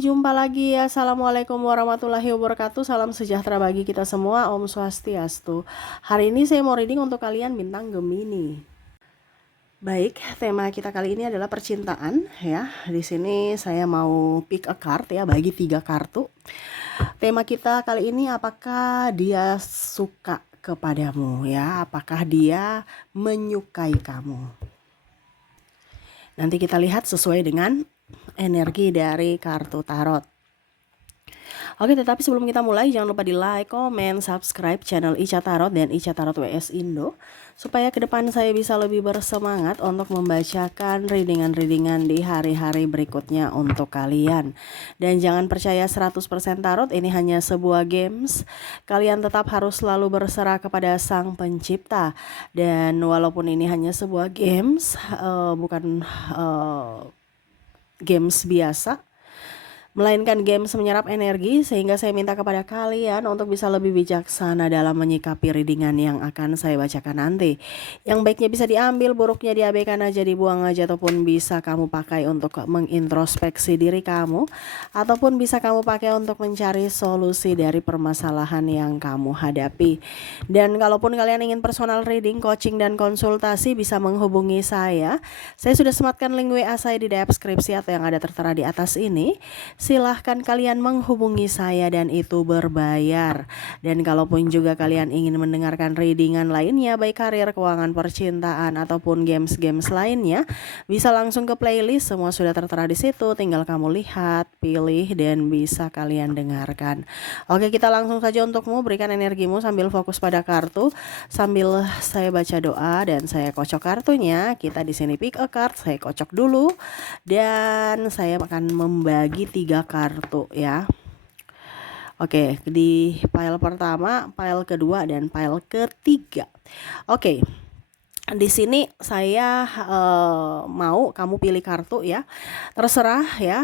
jumpa lagi. Assalamualaikum warahmatullahi wabarakatuh. Salam sejahtera bagi kita semua. Om Swastiastu. Hari ini saya mau reading untuk kalian bintang Gemini. Baik, tema kita kali ini adalah percintaan ya. Di sini saya mau pick a card ya, bagi 3 kartu. Tema kita kali ini, apakah dia suka kepadamu ya? Apakah dia menyukai kamu? Nanti kita lihat sesuai dengan energi dari kartu tarot. Oke, tetapi sebelum kita mulai, jangan lupa di like, comment, subscribe channel Ica Tarot dan Ica Tarot WS Indo, supaya ke depan saya bisa lebih bersemangat untuk membacakan readingan-readingan di hari-hari berikutnya untuk kalian. Dan jangan percaya 100% tarot, ini hanya sebuah games. Kalian tetap harus selalu berserah kepada Sang Pencipta. Dan walaupun ini hanya sebuah games, bukan games biasa, melainkan games menyerap energi, sehingga saya minta kepada kalian untuk bisa lebih bijaksana dalam menyikapi readingan yang akan saya bacakan nanti. Yang baiknya bisa diambil, buruknya diabaikan aja, dibuang aja, ataupun bisa kamu pakai untuk mengintrospeksi diri kamu, ataupun bisa kamu pakai untuk mencari solusi dari permasalahan yang kamu hadapi. Dan kalaupun kalian ingin personal reading, coaching, dan konsultasi, bisa menghubungi saya. Saya sudah sematkan link WA saya di deskripsi atau yang ada tertera di atas ini. Silahkan kalian menghubungi saya dan itu berbayar. Dan kalaupun juga kalian ingin mendengarkan readingan lainnya, baik karir, keuangan, percintaan, ataupun games-games lainnya, bisa langsung ke playlist, semua sudah tertera di situ. Tinggal kamu lihat, pilih, dan bisa kalian dengarkan. Oke, kita langsung saja untukmu. Berikan energimu sambil fokus pada kartu, sambil saya baca doa dan saya kocok kartunya. Kita di sini pick a card, saya kocok dulu, dan saya akan membagi 3 kartu ya. Oke, di pile pertama, pile kedua, dan pile ketiga. Oke, di sini saya mau kamu pilih kartu ya, terserah ya,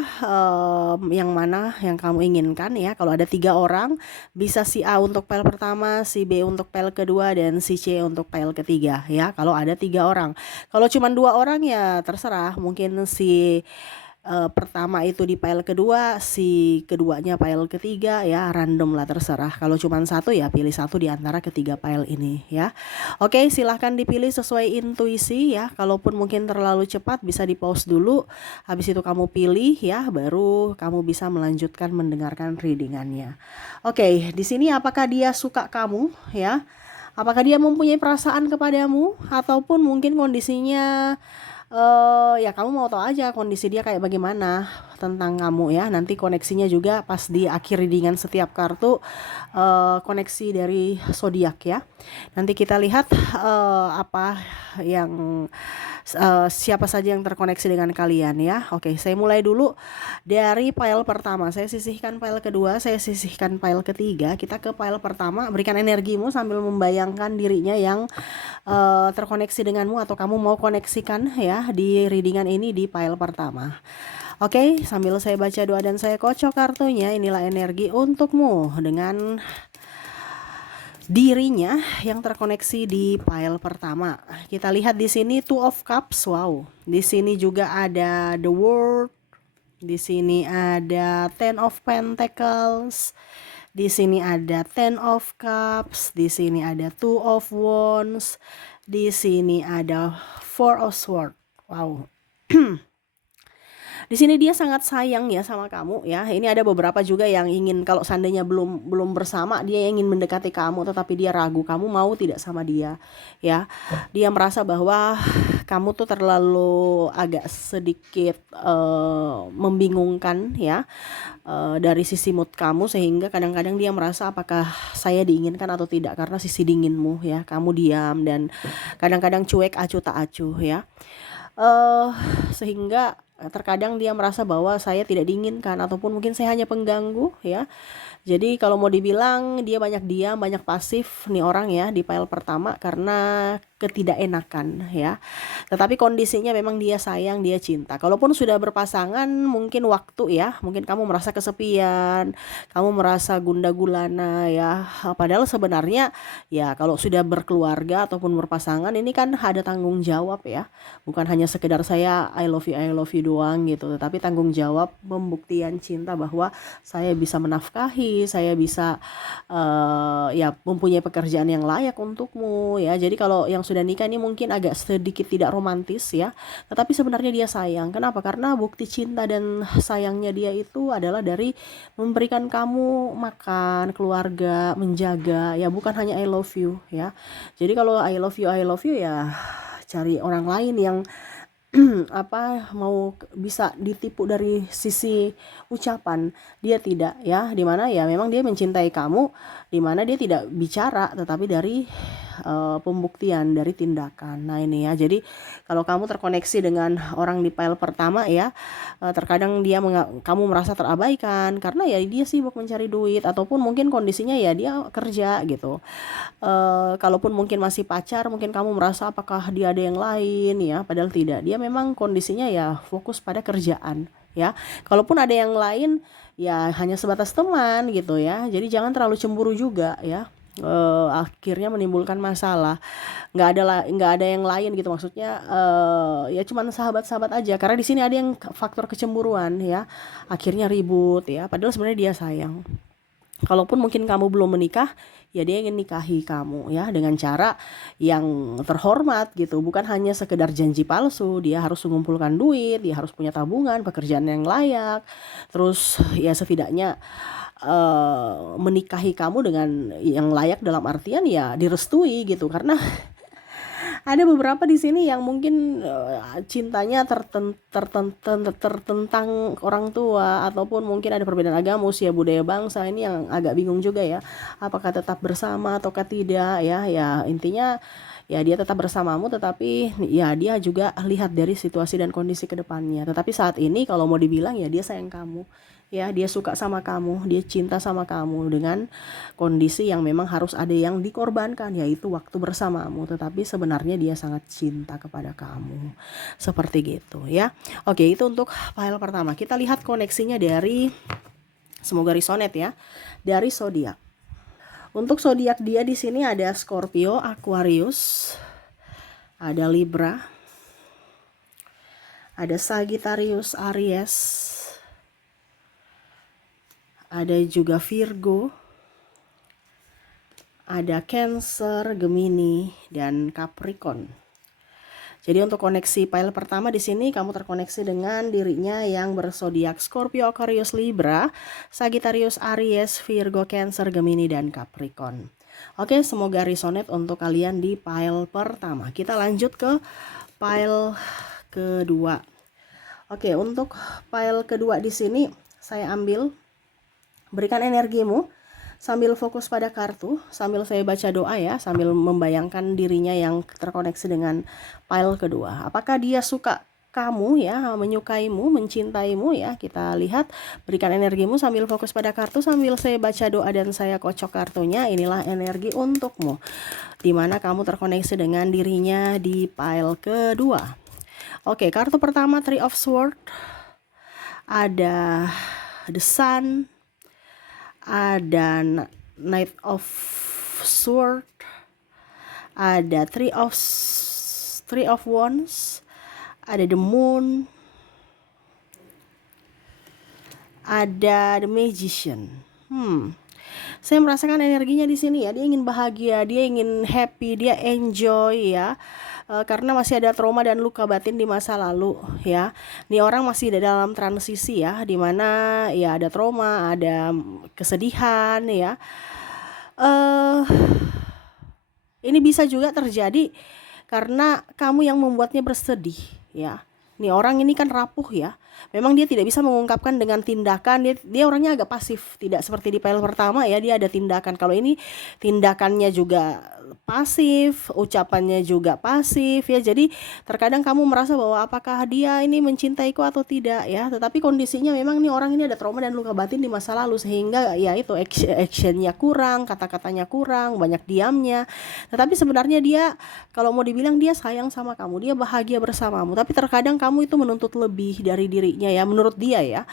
yang mana yang kamu inginkan ya. Kalau ada 3 orang, bisa si A untuk pile pertama, si B untuk pile kedua, dan si C untuk pile ketiga ya. Kalau ada 3 orang, kalau cuma 2 orang ya terserah, mungkin si pertama itu di pile kedua, si keduanya pile ketiga ya, random lah, terserah. Kalau cuma 1 ya pilih 1 di antara ketiga pile ini ya. Oke, silahkan dipilih sesuai intuisi ya. Kalaupun mungkin terlalu cepat, bisa di pause dulu, habis itu kamu pilih ya, baru kamu bisa melanjutkan mendengarkan readingannya. Oke, di sini apakah dia suka kamu ya? Apakah dia mempunyai perasaan kepadamu, ataupun mungkin kondisinya ya kamu mau tahu aja kondisi dia kayak bagaimana tentang kamu ya. Nanti koneksinya juga pas di akhir readingan setiap kartu, koneksi dari zodiak ya. Nanti kita lihat apa yang siapa saja yang terkoneksi dengan kalian ya. Oke, saya mulai dulu dari pile pertama. Saya sisihkan pile kedua, saya sisihkan pile ketiga. Kita ke pile pertama. Berikan energimu sambil membayangkan dirinya yang terkoneksi denganmu, atau kamu mau koneksikan ya di readingan ini di pile pertama. Oke, sambil saya baca doa dan saya kocok kartunya, inilah energi untukmu dengan dirinya yang terkoneksi di pile pertama. Kita lihat di sini Two of Cups. Wow. Di sini juga ada The World. Di sini ada Ten of Pentacles. Di sini ada Ten of Cups. Di sini ada Two of Wands. Di sini ada Four of Swords. Wow. Di sini dia sangat sayang ya sama kamu ya. Ini ada beberapa juga yang ingin, kalau seandainya belum bersama, dia ingin mendekati kamu, tetapi dia ragu kamu mau tidak sama dia ya. Dia merasa bahwa kamu tuh terlalu agak sedikit membingungkan ya, dari sisi mood kamu, sehingga kadang-kadang dia merasa apakah saya diinginkan atau tidak, karena sisi dinginmu ya. Kamu diam dan kadang-kadang cuek, acuh tak acuh ya. Sehingga terkadang dia merasa bahwa saya tidak diinginkan, ataupun mungkin saya hanya pengganggu ya. Jadi kalau mau dibilang, dia banyak diam, banyak pasif nih orang ya di pile pertama, karena ketidakenakan ya. Tetapi kondisinya memang dia sayang, dia cinta. Kalaupun sudah berpasangan, mungkin waktu ya, mungkin kamu merasa kesepian, kamu merasa gundah gulana ya. Padahal sebenarnya ya, kalau sudah berkeluarga ataupun berpasangan, ini kan ada tanggung jawab ya. Bukan hanya sekedar saya I love you doang gitu, tetapi tanggung jawab pembuktian cinta bahwa saya bisa menafkahi, saya bisa ya mempunyai pekerjaan yang layak untukmu ya. Jadi kalau yang sudah nikah ini mungkin agak sedikit tidak romantis ya, tetapi sebenarnya dia sayang. Kenapa? Karena bukti cinta dan sayangnya dia itu adalah dari memberikan kamu makan, keluarga, menjaga ya, bukan hanya I love you ya. Jadi kalau I love you ya cari orang lain yang mau bisa ditipu dari sisi ucapan, dia tidak ya, dimana ya memang dia mencintai kamu, dimana dia tidak bicara tetapi dari pembuktian, dari tindakan. Nah ini ya, jadi kalau kamu terkoneksi dengan orang di file pertama ya, terkadang kamu merasa terabaikan karena ya dia sibuk mencari duit, ataupun mungkin kondisinya ya dia kerja gitu. Kalaupun mungkin masih pacar, mungkin kamu merasa apakah dia ada yang lain ya, padahal tidak, dia memang kondisinya ya fokus pada kerjaan ya. Kalaupun ada yang lain ya hanya sebatas teman gitu ya, jadi jangan terlalu cemburu juga ya. Akhirnya menimbulkan masalah, nggak ada yang lain gitu, maksudnya ya cuman sahabat-sahabat aja, karena di sini ada yang faktor kecemburuan ya, akhirnya ribut ya, padahal sebenarnya dia sayang. Kalaupun mungkin kamu belum menikah, ya dia ingin nikahi kamu ya dengan cara yang terhormat gitu, bukan hanya sekedar janji palsu. Dia harus mengumpulkan duit, dia harus punya tabungan, pekerjaan yang layak, terus ya setidaknya menikahi kamu dengan yang layak dalam artian ya direstui gitu. Karena ada beberapa di sini yang mungkin cintanya tertentang orang tua, ataupun mungkin ada perbedaan agama, usia, budaya, bangsa. Ini yang agak bingung juga ya, apakah tetap bersama ataukah tidak ya. Ya intinya ya dia tetap bersamamu, tetapi ya dia juga lihat dari situasi dan kondisi kedepannya. Tetapi saat ini kalau mau dibilang ya dia sayang kamu ya, dia suka sama kamu, dia cinta sama kamu, dengan kondisi yang memang harus ada yang dikorbankan, yaitu waktu bersamamu. Tetapi sebenarnya dia sangat cinta kepada kamu, seperti gitu ya. Oke, itu untuk file pertama. Kita lihat koneksinya dari, semoga resonet ya, dari zodiak. Untuk zodiak dia di sini ada Scorpio, Aquarius, ada Libra, ada Sagittarius, Aries, ada juga Virgo, ada Cancer, Gemini, dan Capricorn. Jadi untuk koneksi file pertama di sini kamu terkoneksi dengan dirinya yang berzodiak Scorpio, Aquarius, Libra, Sagittarius, Aries, Virgo, Cancer, Gemini, dan Capricorn. Oke, semoga resonate untuk kalian di file pertama. Kita lanjut ke file kedua. Oke, untuk file kedua di sini saya ambil, berikan energimu sambil fokus pada kartu, sambil saya baca doa ya, sambil membayangkan dirinya yang terkoneksi dengan file kedua. Apakah dia suka kamu ya, menyukaimu, mencintaimu ya. Kita lihat, berikan energimu sambil fokus pada kartu, sambil saya baca doa dan saya kocok kartunya. Inilah energi untukmu, dimana kamu terkoneksi dengan dirinya di file kedua. Oke, kartu pertama Three of Swords, ada The Sun, ada Knight of Sword, ada Three of Wands, ada The Moon, ada The Magician. Saya merasakan energinya di sini ya. Dia ingin bahagia, dia ingin happy, dia enjoy ya. Karena masih ada trauma dan luka batin di masa lalu ya. Nih orang masih dalam transisi ya, dimana ya ada trauma, ada kesedihan ya. Ini bisa juga terjadi karena kamu yang membuatnya bersedih ya. Nih orang ini kan rapuh ya. Memang dia tidak bisa mengungkapkan dengan tindakan, dia orangnya agak pasif, tidak seperti di file pertama ya, dia ada tindakan. Kalau ini tindakannya juga pasif, ucapannya juga pasif ya. Jadi terkadang kamu merasa bahwa apakah dia ini mencintaiku atau tidak ya. Tetapi kondisinya memang nih orang ini ada trauma dan luka batin di masa lalu, sehingga ya itu actionnya kurang, kata-katanya kurang, banyak diamnya. Tetapi sebenarnya dia, kalau mau dibilang, dia sayang sama kamu, dia bahagia bersamamu. Tapi terkadang kamu itu menuntut lebih dari dirinya ya, menurut dia ya,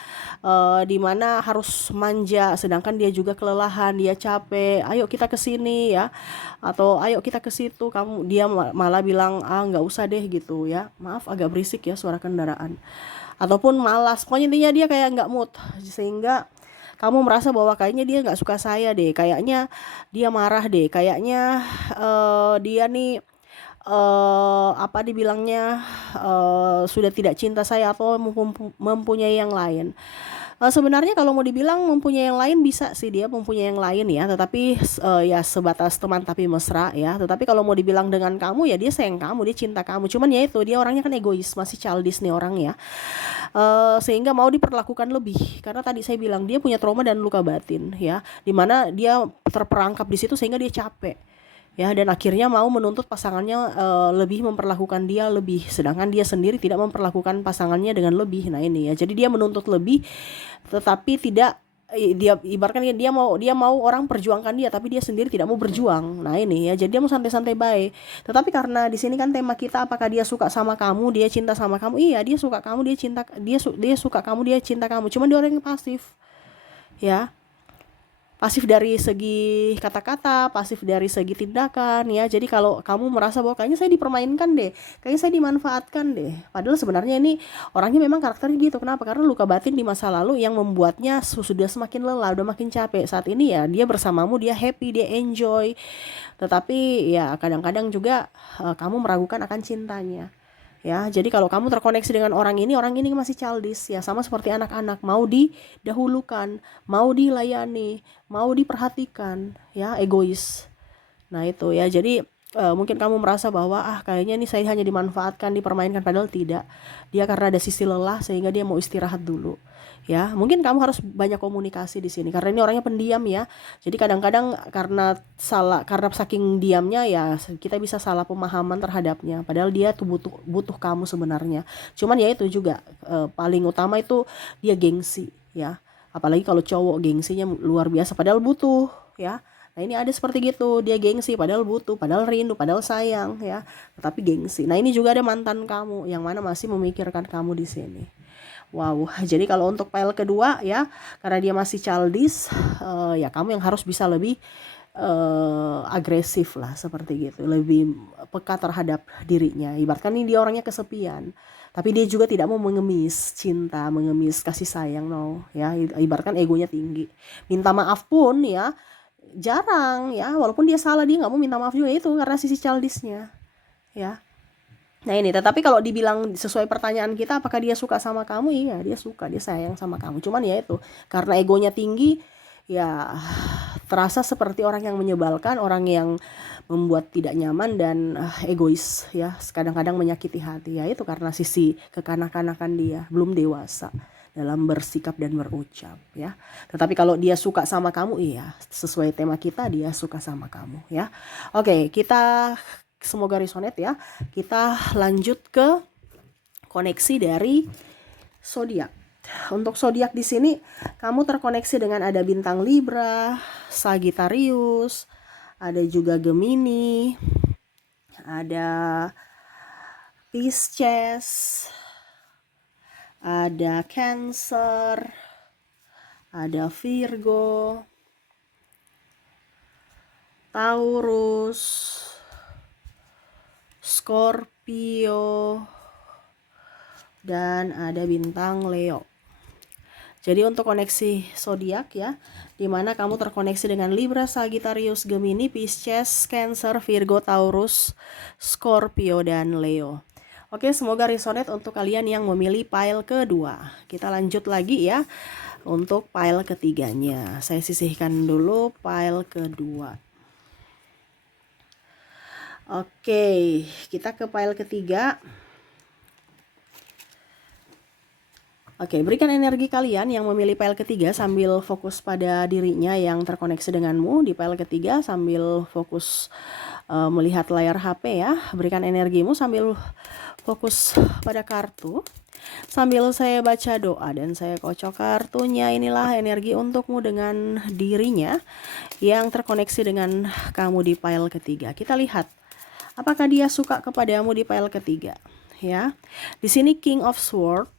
dimana harus manja, sedangkan dia juga kelelahan, dia capek. Ayo kita ke sini ya, atau ayo kita ke situ. Dia malah bilang nggak usah deh gitu ya. Maaf agak berisik ya suara kendaraan. ataupun malas. Pokoknya intinya dia kayak nggak mood, sehingga kamu merasa bahwa kayaknya dia nggak suka saya deh, kayaknya dia marah deh, kayaknya dia nih apa dibilangnya sudah tidak cinta saya atau mempunyai yang lain. Sebenarnya kalau mau dibilang mempunyai yang lain, bisa sih dia mempunyai yang lain ya, tetapi ya sebatas teman tapi mesra ya. Tetapi kalau mau dibilang dengan kamu, ya dia sayang kamu, dia cinta kamu. Cuman ya itu, dia orangnya kan egois, masih childish nih orang ya. Sehingga mau diperlakukan lebih, karena tadi saya bilang dia punya trauma dan luka batin ya, dimana dia terperangkap di situ sehingga dia capek ya, dan akhirnya mau menuntut pasangannya lebih memperlakukan dia lebih, sedangkan dia sendiri tidak memperlakukan pasangannya dengan lebih. Nah ini ya, jadi dia menuntut lebih tetapi tidak, dia ibaratkan dia mau orang perjuangkan dia, tapi dia sendiri tidak mau berjuang. Nah ini ya, jadi dia mau santai-santai baik. Tetapi karena di sini kan tema kita, apakah dia suka sama kamu, dia cinta sama kamu. Iya, dia suka kamu, dia cinta, dia suka kamu, dia cinta kamu. Cuman dia orang yang pasif ya, pasif dari segi kata-kata, pasif dari segi tindakan ya. Jadi kalau kamu merasa bahwa kayaknya saya dipermainkan deh, kayaknya saya dimanfaatkan deh, padahal sebenarnya ini orangnya memang karakternya gitu. Kenapa? Karena luka batin di masa lalu yang membuatnya sudah semakin lelah, udah makin capek. Saat ini ya dia bersamamu, dia happy, dia enjoy. Tetapi ya kadang-kadang juga kamu meragukan akan cintanya. Ya, jadi kalau kamu terkoneksi dengan orang ini masih childish ya, sama seperti anak-anak, mau didahulukan, mau dilayani, mau diperhatikan, ya egois. Nah itu ya, jadi mungkin kamu merasa bahwa kayaknya nih saya hanya dimanfaatkan, dipermainkan, padahal tidak. Dia karena ada sisi lelah sehingga dia mau istirahat dulu. Ya, mungkin kamu harus banyak komunikasi di sini karena ini orangnya pendiam ya. Jadi kadang-kadang karena saking diamnya ya, kita bisa salah pemahaman terhadapnya. Padahal dia tuh butuh kamu sebenarnya. Cuman ya itu juga paling utama itu dia gengsi ya. Apalagi kalau cowok gengsinya luar biasa padahal butuh ya. Nah ini ada seperti gitu, dia gengsi padahal butuh, padahal rindu, padahal sayang ya, tetapi gengsi. Nah ini juga ada mantan kamu yang mana masih memikirkan kamu di sini. Wow, jadi kalau untuk file kedua ya, karena dia masih childish, ya kamu yang harus bisa lebih agresif lah seperti gitu, lebih peka terhadap dirinya. Ibaratkan ini dia orangnya kesepian, tapi dia juga tidak mau mengemis cinta, mengemis kasih sayang, no ya. Ibaratkan egonya tinggi, minta maaf pun ya jarang ya, walaupun dia salah dia nggak mau minta maaf juga, itu karena sisi childishnya ya. Nah ini, tetapi kalau dibilang sesuai pertanyaan kita, apakah dia suka sama kamu? Iya, dia suka, dia sayang sama kamu. Cuman ya itu, karena egonya tinggi, ya terasa seperti orang yang menyebalkan, orang yang membuat tidak nyaman dan egois ya. Kadang-kadang menyakiti hati ya, itu karena sisi kekanak-kanakan dia, belum dewasa dalam bersikap dan berucap ya. Tetapi kalau dia suka sama kamu, iya, sesuai tema kita, dia suka sama kamu ya. Oke, kita semoga resonate ya. Kita lanjut ke koneksi dari zodiak. Untuk zodiak di sini kamu terkoneksi dengan ada bintang Libra, Sagittarius, ada juga Gemini, ada Pisces, ada Cancer, ada Virgo, Taurus, Scorpio, dan ada bintang Leo. Jadi untuk koneksi zodiak ya, dimana kamu terkoneksi dengan Libra, Sagittarius, Gemini, Pisces, Cancer, Virgo, Taurus, Scorpio, dan Leo. Oke, semoga resonate untuk kalian yang memilih pile kedua. Kita lanjut lagi ya untuk pile ketiganya. Saya sisihkan dulu pile kedua. Oke, kita ke pile ketiga. Oke, berikan energi kalian yang memilih pile ketiga sambil fokus pada dirinya yang terkoneksi denganmu di pile ketiga, sambil fokus melihat layar HP ya. Berikan energimu sambil fokus pada kartu. Sambil saya baca doa dan saya kocok kartunya. Inilah energi untukmu dengan dirinya yang terkoneksi dengan kamu di pile ketiga. Kita lihat apakah dia suka kepadamu di pile ketiga ya. Di sini King of Swords,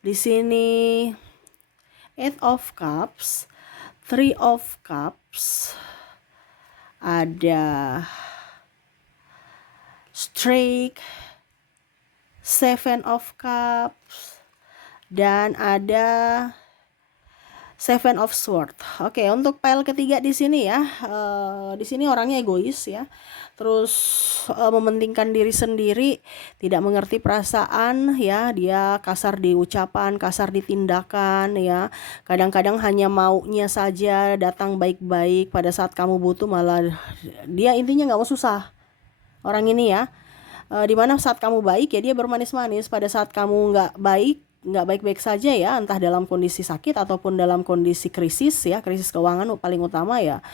di sini Eight of Cups, Three of Cups, ada Strike, Seven of Cups, dan ada Seven of Swords. Oke, untuk pile ketiga di sini ya, di sini orangnya egois ya, terus mementingkan diri sendiri, tidak mengerti perasaan ya, dia kasar di ucapan, kasar di tindakan ya, kadang-kadang hanya maunya saja datang baik-baik, pada saat kamu butuh malah dia intinya nggak mau susah. Orang ini ya, dimana saat kamu baik ya dia bermanis-manis, pada saat kamu nggak baik-baik saja ya, entah dalam kondisi sakit ataupun dalam kondisi krisis ya, krisis keuangan paling utama ya,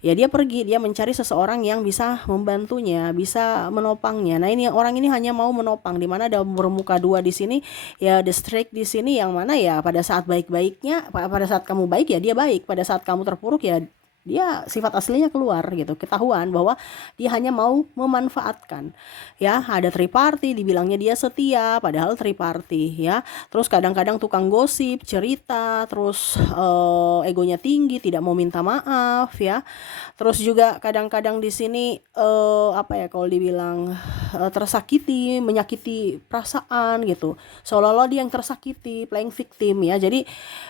ya dia pergi, dia mencari seseorang yang bisa membantunya, bisa menopangnya. Nah ini orang ini hanya mau menopang, dimana ada bermuka dua di sini ya, the strike di sini, yang mana ya pada saat baik-baiknya, pada saat kamu baik ya dia baik, pada saat kamu terpuruk ya dia sifat aslinya keluar gitu, ketahuan bahwa dia hanya mau memanfaatkan ya. Ada triparty, dibilangnya dia setia padahal triparty ya. Terus kadang-kadang tukang gosip, cerita, terus egonya tinggi, tidak mau minta maaf ya. Terus juga kadang-kadang di sini apa ya kalau dibilang tersakiti, menyakiti perasaan gitu, seolah-olah dia yang tersakiti, playing victim ya. Jadi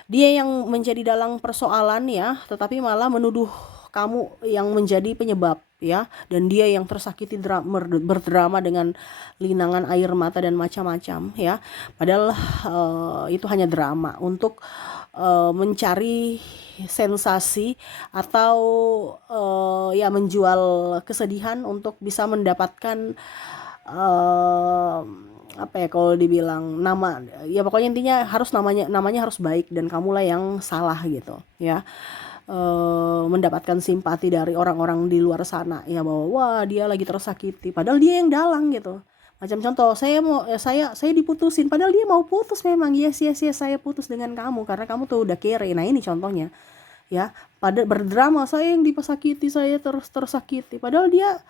dia yang menjadi dalang persoalan ya, tetapi malah menuduh kamu yang menjadi penyebab ya, dan dia yang tersakiti, berdrama dengan linangan air mata dan macam-macam ya. Padahal itu hanya drama untuk mencari sensasi atau ya menjual kesedihan untuk bisa mendapatkan apa ya kalau dibilang nama ya, pokoknya intinya harus namanya harus baik dan kamulah yang salah gitu ya. Mendapatkan simpati dari orang-orang di luar sana ya, bahwa wah dia lagi tersakiti padahal dia yang dalang gitu. Macam contoh, saya diputusin padahal dia mau putus, memang yes saya putus dengan kamu karena kamu tuh udah kere. Nah ini contohnya ya, pada berdrama saya yang dipesakiti, saya tersakiti padahal dia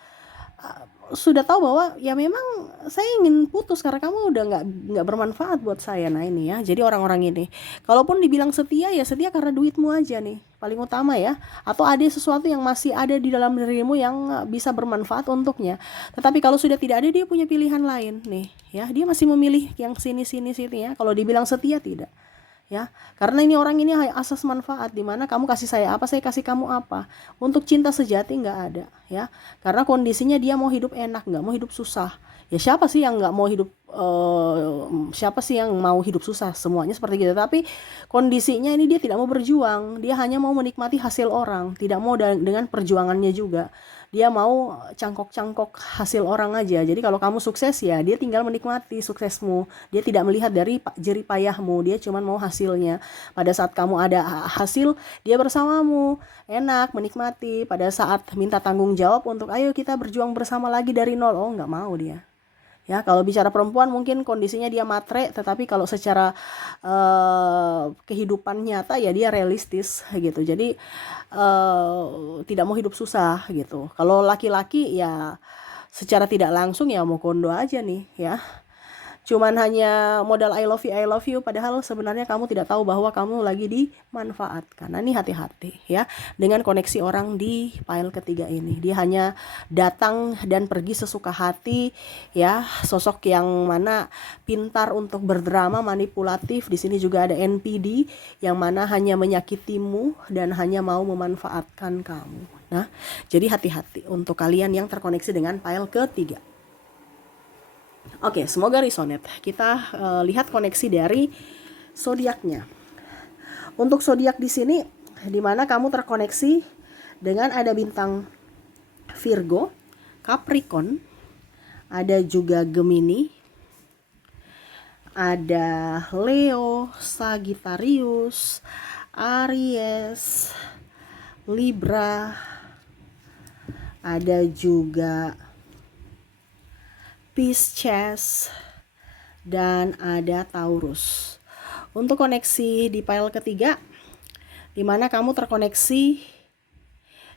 sudah tahu bahwa ya memang saya ingin putus karena kamu udah nggak bermanfaat buat saya. Nah ini ya, jadi orang-orang ini kalaupun dibilang setia ya setia karena duitmu aja nih paling utama ya, atau ada sesuatu yang masih ada di dalam dirimu yang bisa bermanfaat untuknya. Tetapi kalau sudah tidak ada, dia punya pilihan lain nih ya, dia masih memilih yang sini ya. Kalau dibilang setia tidak ya, karena ini orang ini asas manfaat, dimana kamu kasih saya apa, saya kasih kamu apa. Untuk cinta sejati nggak ada ya, karena kondisinya dia mau hidup enak, nggak mau hidup susah ya. Siapa sih yang nggak mau hidup siapa sih yang mau hidup susah, semuanya seperti gitu. Tapi kondisinya ini dia tidak mau berjuang, dia hanya mau menikmati hasil orang, tidak mau dengan perjuangannya juga. Dia mau cangkok-cangkok hasil orang aja. Jadi kalau kamu sukses ya dia tinggal menikmati suksesmu, dia tidak melihat dari jerih payahmu, dia cuma mau hasilnya. Pada saat kamu ada hasil, dia bersamamu, enak, menikmati. Pada saat minta tanggung jawab untuk ayo kita berjuang bersama lagi dari nol, oh nggak mau dia ya. Kalau bicara perempuan mungkin kondisinya dia matre, tetapi kalau secara kehidupan nyata ya dia realistis gitu. Jadi tidak mau hidup susah gitu. Kalau laki-laki ya secara tidak langsung ya mau kondo aja nih ya, cuman hanya modal I love you padahal sebenarnya kamu tidak tahu bahwa kamu lagi dimanfaatkan. Nah ini hati-hati ya dengan koneksi orang di pile ketiga ini. Dia hanya datang dan pergi sesuka hati ya, sosok yang mana pintar untuk berdrama, manipulatif. Di sini juga ada NPD yang mana hanya menyakitimu dan hanya mau memanfaatkan kamu. Nah jadi hati-hati untuk kalian yang terkoneksi dengan pile ketiga. Oke, semoga resonate. Kita lihat koneksi dari zodiaknya. Untuk zodiak di sini, di mana kamu terkoneksi dengan ada bintang Virgo, Capricorn, ada juga Gemini, ada Leo, Sagittarius, Aries, Libra, ada juga Pisces, dan ada Taurus. Untuk koneksi di pile ketiga, di mana kamu terkoneksi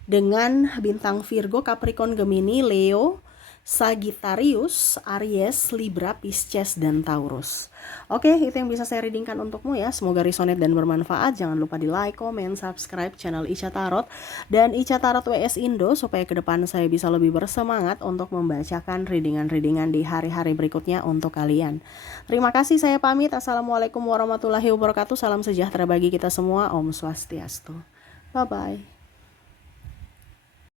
dengan bintang Virgo, Capricorn, Gemini, Leo, Sagittarius, Aries, Libra, Pisces, dan Taurus. Oke, itu yang bisa saya readingkan untukmu ya. Semoga resonate dan bermanfaat. Jangan lupa di like, comment, subscribe channel Ica Tarot dan Ica Tarot WS Indo supaya ke depan saya bisa lebih bersemangat untuk membacakan readingan-readingan di hari-hari berikutnya untuk kalian. Terima kasih, saya pamit. Assalamualaikum warahmatullahi wabarakatuh. Salam sejahtera bagi kita semua. Om Swastiastu. Bye-bye.